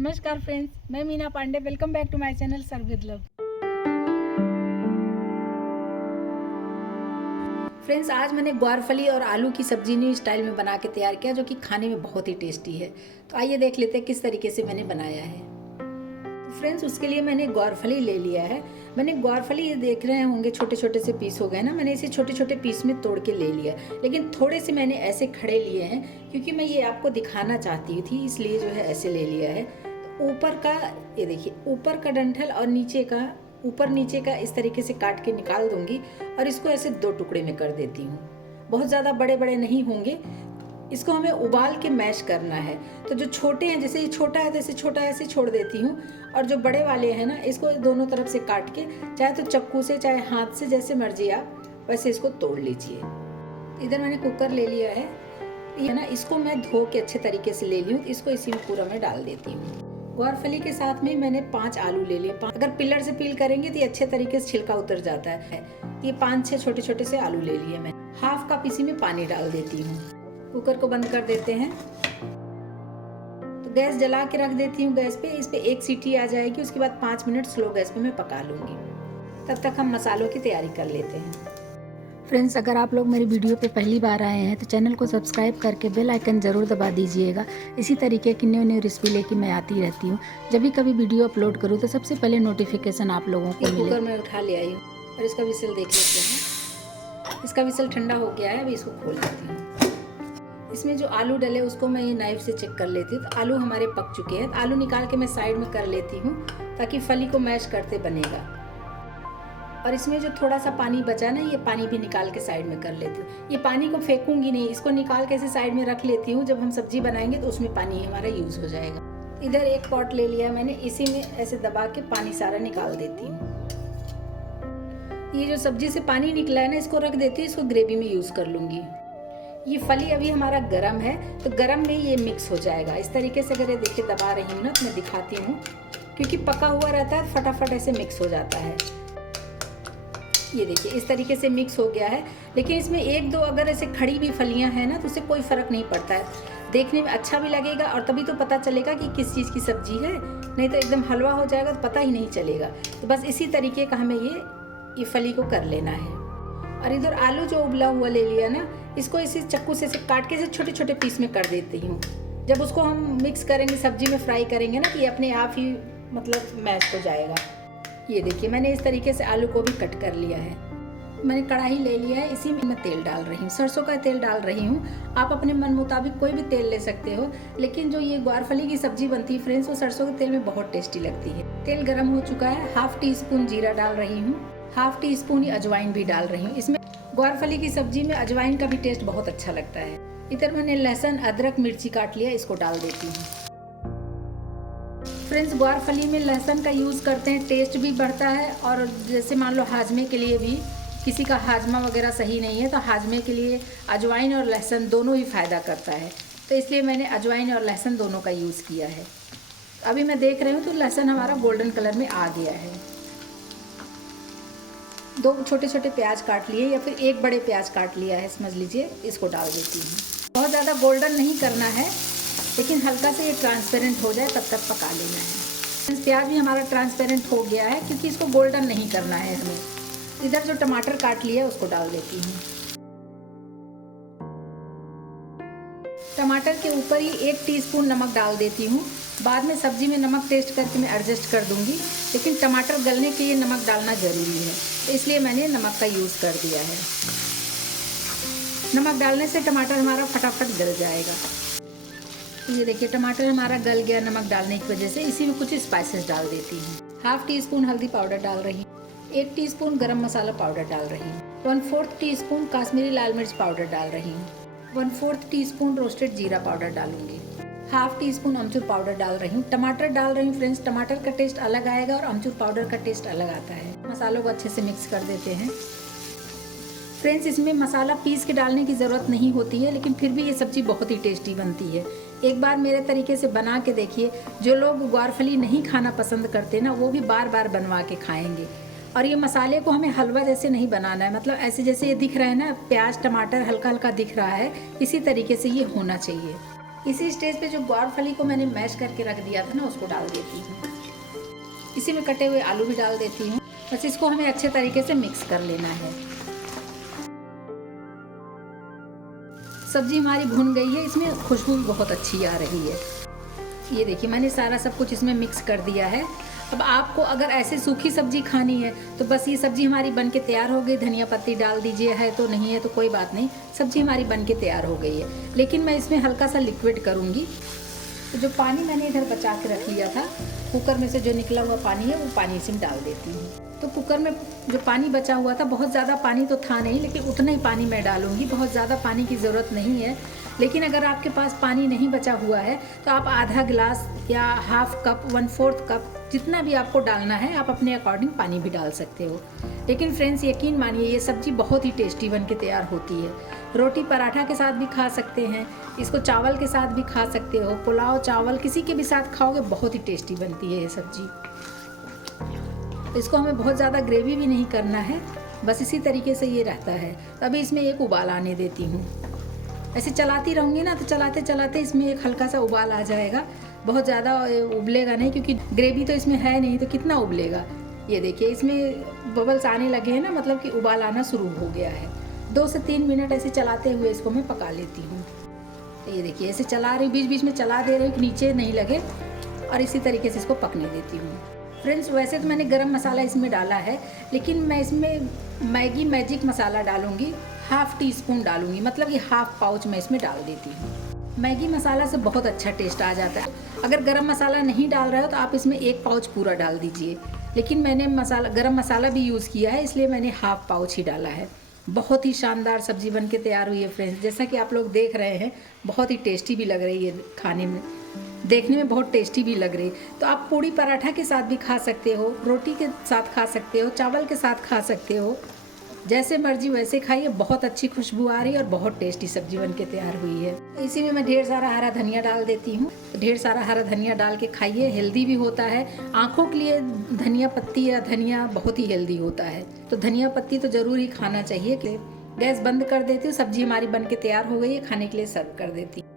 नमस्कार फ्रेंड्स, मैं Meena Pandey. Welcome back to my channel serve with love. Friends, आज मैंने ग्वारफली और आलू की सब्जी न्यू स्टाइल में बना के तैयार किया, जो कि खाने में बहुत ही टेस्टी है। तो आइए देख लेते हैं किस तरीके से मैंने बनाया है। तो फ्रेंड्स, उसके लिए मैंने ग्वारफली ले लिया है। मैंने ग्वारफली, ये देख रहे होंगे छोटे छोटे से पीस हो गए ना, मैंने इसे छोटे छोटे पीस में तोड़ के ले लिया। लेकिन थोड़े से मैंने ऐसे खड़े लिए हैं क्योंकि मैं ये आपको दिखाना चाहती थी, इसलिए जो है ऐसे ले लिया है। तो ऊपर का, ये देखिए, ऊपर का डंठल और नीचे का, ऊपर नीचे का इस तरीके से काट के निकाल दूंगी और इसको ऐसे 2 टुकड़े में कर देती हूँ। बहुत ज़्यादा बड़े बड़े नहीं होंगे। इसको हमें उबाल के मैश करना है। तो जो छोटे हैं, जैसे ये छोटा है तो इसे छोटा ऐसे छोड़ देती हूँ, और जो बड़े वाले हैं ना, इसको दोनों तरफ से काट के, चाहे तो चक्कू से चाहे हाथ से, जैसे मर्जी आप वैसे इसको तोड़ लीजिए। इधर मैंने कुकर ले लिया है, ये ना, इसको मैं धो के अच्छे तरीके से ले ली हूँ। इसको इसी में पूरा मैं डाल देती हूँ। ग्वारफली के साथ में मैंने 5 आलू ले लिए। अगर पिलर से पील करेंगे तो ये अच्छे तरीके से छिलका उतर जाता है। ये 5-6 छोटे छोटे से आलू ले लिए मैं। हाफ कप इसी में पानी डाल देती हूँ। कुकर को बंद कर देते हैं। तो गैस जला के रख देती हूँ गैस पे। इस पे 1 सीटी आ जाएगी, उसके बाद 5 मिनट स्लो गैस पे मैं पका लूँगी। तब तक हम मसालों की तैयारी कर लेते हैं। फ्रेंड्स, अगर आप लोग मेरी वीडियो पे पहली बार आए हैं तो चैनल को सब्सक्राइब करके बेल आइकन ज़रूर दबा दीजिएगा। इसी तरीके की न्यू न्यू रेसिपी लेके मैं आती रहती हूँ। जब भी कभी वीडियो अपलोड करूँ तो सबसे पहले नोटिफिकेशन आप लोगों को मिले। कुकर में उठा ले आई हूँ और इसका विसल देख लेते हैं। इसका विसल ठंडा हो गया है, अभी इसको खोल लेती हूँ। इसमें जो आलू डले उसको मैं ये नाइफ से चेक कर लेती हूँ। तो आलू हमारे पक चुके हैं। आलू निकाल के मैं साइड में कर लेती हूँ ताकि फली को मैश करते बनेगा। और इसमें जो थोड़ा सा पानी बचा ना, ये पानी भी निकाल के साइड में कर लेती हूँ। ये पानी को फेंकूंगी नहीं, इसको निकाल के ऐसे साइड में रख लेती हूँ। जब हम सब्जी बनाएंगे तो उसमें पानी हमारा यूज़ हो जाएगा। इधर एक पॉट ले लिया मैंने, इसी में ऐसे दबा के पानी सारा निकाल देती हूँ। ये जो सब्जी से पानी निकला है ना, इसको रख देती हूँ। इसको ग्रेवी में यूज़ कर लूँगी। ये फली अभी हमारा गरम है, तो गरम में ये मिक्स हो जाएगा। इस तरीके से अगर ये देखिए दबा रही हूँ ना, तो मैं दिखाती हूँ, क्योंकि पका हुआ रहता है फटाफट ऐसे मिक्स हो जाता है। ये देखिए इस तरीके से मिक्स हो गया है। लेकिन इसमें 1-2 अगर ऐसे खड़ी भी फलियां हैं ना, तो उससे कोई फ़र्क नहीं पड़ता है। देखने में अच्छा भी लगेगा और तभी तो पता चलेगा कि किस चीज़ की सब्जी है। नहीं तो एकदम हलवा हो जाएगा तो पता ही नहीं चलेगा। तो बस इसी तरीके का हमें ये फली को कर लेना है। और इधर आलू जो उबला हुआ ले लिया ना, इसको इसी चक्कू से काट के छोटे छोटे पीस में कर देती हूँ। जब उसको हम मिक्स करेंगे, सब्जी में फ्राई करेंगे ना, कि ये अपने आप ही मतलब मैश हो जाएगा। ये देखिए मैंने इस तरीके से आलू को भी कट कर लिया है। मैंने कढ़ाई ले लिया है, इसी में मैं तेल डाल रही हूँ। सरसों का तेल डाल रही हूँ। आप अपने मन मुताबिक कोई भी तेल ले सकते हो, लेकिन जो ये ग्वारफली की सब्जी बनती है फ्रेंड्स, वो सरसों के तेल में बहुत टेस्टी लगती है। तेल गर्म हो चुका है। 1/2 टीस्पून जीरा डाल रही हूँ। 1/2 टीस्पून ही अजवाइन भी डाल रही हूँ। इसमें ग्वारफली की सब्जी में अजवाइन का भी टेस्ट बहुत अच्छा लगता है। इधर मैंने लहसुन, अदरक, मिर्ची काट लिया, इसको डाल देती हूँ। फ्रेंड्स, ग्वारफली में लहसुन का यूज़ करते हैं, टेस्ट भी बढ़ता है। और जैसे मान लो हाजमे के लिए भी, किसी का हाजमा वगैरह सही नहीं है तो हाजमे के लिए अजवाइन और लहसुन दोनों ही फ़ायदा करता है। तो इसलिए मैंने अजवाइन और लहसुन दोनों का यूज़ किया है। अभी मैं देख रही हूँ तो लहसुन हमारा गोल्डन कलर में आ गया है। 2 छोटे छोटे प्याज काट लिए, या फिर 1 बड़े प्याज काट लिया है, समझ लीजिए। इसको डाल देती हूँ। बहुत ज़्यादा गोल्डन नहीं करना है, लेकिन हल्का से ये ट्रांसपेरेंट हो जाए तब तक पका लेना है। प्याज भी हमारा ट्रांसपेरेंट हो गया है, क्योंकि इसको गोल्डन नहीं करना है हमें। इधर जो टमाटर काट लिया उसको डाल देती हूँ। टमाटर के ऊपर ही 1 टीस्पून नमक डाल देती हूँ। बाद में सब्जी में नमक टेस्ट करके मैं एडजस्ट कर दूंगी, लेकिन टमाटर गलने के लिए नमक डालना ज़रूरी है, इसलिए मैंने नमक का यूज़ कर दिया है। नमक डालने से टमाटर हमारा फटाफट गल जाएगा। ये देखिए टमाटर हमारा गल गया नमक डालने की वजह से। इसी में कुछ स्पाइसेस डाल देती हूँ। 1/2 टीस्पून हल्दी पाउडर डाल रही हूँ। 1 टीस्पून गरम मसाला पाउडर डाल रही हूँ। 1/4 टीस्पून काश्मीरी लाल मिर्च पाउडर डाल रही हूँ। 1/4 टीस्पून रोस्टेड जीरा पाउडर डालूंगी। 1/2 टीस्पून अमचूर पाउडर डाल रही हूँ। टमाटर डाल रही हूँ फ्रेंड्स, टमाटर का टेस्ट अलग आएगा और अमचूर पाउडर का टेस्ट अलग आता है। मसालों को अच्छे से मिक्स कर देते हैं। फ्रेंड्स, इसमें मसाला पीस के डालने की ज़रूरत नहीं होती है, लेकिन फिर भी ये सब्ज़ी बहुत ही टेस्टी बनती है। एक बार मेरे तरीके से बना के देखिए। जो लोग ग्वारफली नहीं खाना पसंद करते ना, वो भी बार बार बनवा के खाएंगे। और ये मसाले को हमें हलवा जैसे नहीं बनाना है, मतलब ऐसे जैसे ये दिख रहा है ना, प्याज टमाटर हल्का हल्का दिख रहा है, इसी तरीके से ये होना चाहिए। इसी स्टेज पे जो ग्वारफली को मैंने मैश करके रख दिया था ना, उसको डाल देती हूँ। इसी में कटे हुए आलू भी डाल देती हूँ। बस इसको हमें अच्छे तरीके से मिक्स कर लेना है। सब्जी हमारी भुन गई है, इसमें खुशबू भी बहुत अच्छी आ रही है। ये देखिए मैंने सारा सब कुछ इसमें मिक्स कर दिया है। अब आपको अगर ऐसे सूखी सब्जी खानी है तो बस ये सब्जी हमारी बन के तैयार हो गई। धनिया पत्ती डाल दीजिए, है तो नहीं है तो कोई बात नहीं, सब्जी हमारी बन के तैयार हो गई है। लेकिन मैं इसमें हल्का सा लिक्विड करूँगी। तो जो पानी मैंने इधर बचा के रख लिया था, कुकर में से जो निकला हुआ पानी है वो पानी इसमें डाल देती हूँ। तो कुकर में जो पानी बचा हुआ था, बहुत ज़्यादा पानी तो था नहीं, लेकिन उतना ही पानी मैं डालूँगी। बहुत ज़्यादा पानी की ज़रूरत नहीं है। लेकिन अगर आपके पास पानी नहीं बचा हुआ है तो आप आधा गिलास या हाफ कप, 1/4 कप, जितना भी आपको डालना है आप अपने अकॉर्डिंग पानी भी डाल सकते हो। लेकिन फ्रेंड्स यकीन मानिए ये सब्ज़ी बहुत ही टेस्टी बन के तैयार होती है। रोटी पराठा के साथ भी खा सकते हैं, इसको चावल के साथ भी खा सकते हो, पुलाव चावल किसी के भी साथ खाओगे, बहुत ही टेस्टी बनती है ये सब्ज़ी। तो इसको हमें बहुत ज़्यादा ग्रेवी भी नहीं करना है, बस इसी तरीके से ये रहता है। तो अभी इसमें एक उबाल आने देती हूँ। ऐसे चलाती रहूँगी ना तो चलाते चलाते इसमें एक हल्का सा उबाल आ जाएगा। बहुत ज़्यादा उबलेगा नहीं, क्योंकि ग्रेवी तो इसमें है नहीं, तो कितना उबलेगा। ये देखिए इसमें बबल्स आने लगे हैं ना, मतलब कि उबाल आना शुरू हो गया है। 2 से 3 मिनट ऐसे चलाते हुए इसको मैं पका लेती हूँ। तो ये देखिए ऐसे चला रही, बीच बीच में चला दे रही हूँ कि नीचे नहीं लगे, और इसी तरीके से इसको पकने देती हूँ। फ्रेंड्स वैसे तो मैंने गरम मसाला इसमें डाला है, लेकिन मैं इसमें मैगी मैजिक मसाला डालूँगी, ½ टीस्पून डालूँगी, मतलब कि ½ पाउच मैं इसमें डाल देती हूँ। मैगी मसाला से बहुत अच्छा टेस्ट आ जाता है। अगर गरम मसाला नहीं डाल रहे हो तो आप इसमें 1 पाउच पूरा डाल दीजिए, लेकिन मैंने गरम मसाला भी यूज़ किया है, इसलिए मैंने ½ पाउच ही डाला है। बहुत ही शानदार सब्ज़ी बन के तैयार हुई है फ्रेंड्स। जैसा कि आप लोग देख रहे हैं, बहुत ही टेस्टी भी लग रही है, खाने में देखने में बहुत टेस्टी भी लग रही। तो आप पूड़ी पराठा के साथ भी खा सकते हो, रोटी के साथ खा सकते हो, चावल के साथ खा सकते हो, जैसे मर्जी वैसे खाइए। बहुत अच्छी खुशबू आ रही है और बहुत टेस्टी सब्जी बन के तैयार हुई है। इसी में मैं ढेर सारा हरा धनिया डाल देती हूँ। ढेर सारा हरा धनिया डाल के खाइए, हेल्दी भी होता है। आँखों के लिए धनिया पत्ती या धनिया बहुत ही हेल्दी होता है, तो धनिया पत्ती तो ज़रूर ही खाना चाहिए। गैस बंद कर देती हूँ, सब्जी हमारी बन के तैयार हो गई है, खाने के लिए सर्व कर देती हूँ।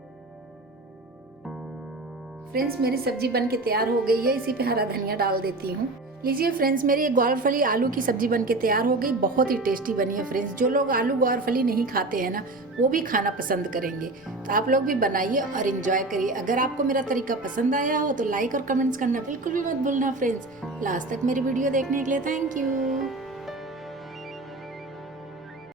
फ्रेंड्स मेरी सब्जी बन के तैयार हो गई है, इसी पे हरा धनिया डाल देती हूँ। लीजिए फ्रेंड्स, मेरी ग्वारफली आलू की सब्जी बन के तैयार हो गई, बहुत ही टेस्टी बनी है फ्रेंड्स। जो लोग आलू ग्वारफली नहीं खाते हैं ना, वो भी खाना पसंद करेंगे। तो आप लोग भी बनाइए और इन्जॉय करिए। अगर आपको मेरा तरीका पसंद आया हो तो लाइक और कमेंट्स करना बिल्कुल भी मत भूलना फ्रेंड्स। लास्ट तक मेरी वीडियो देखने के लिए थैंक यू।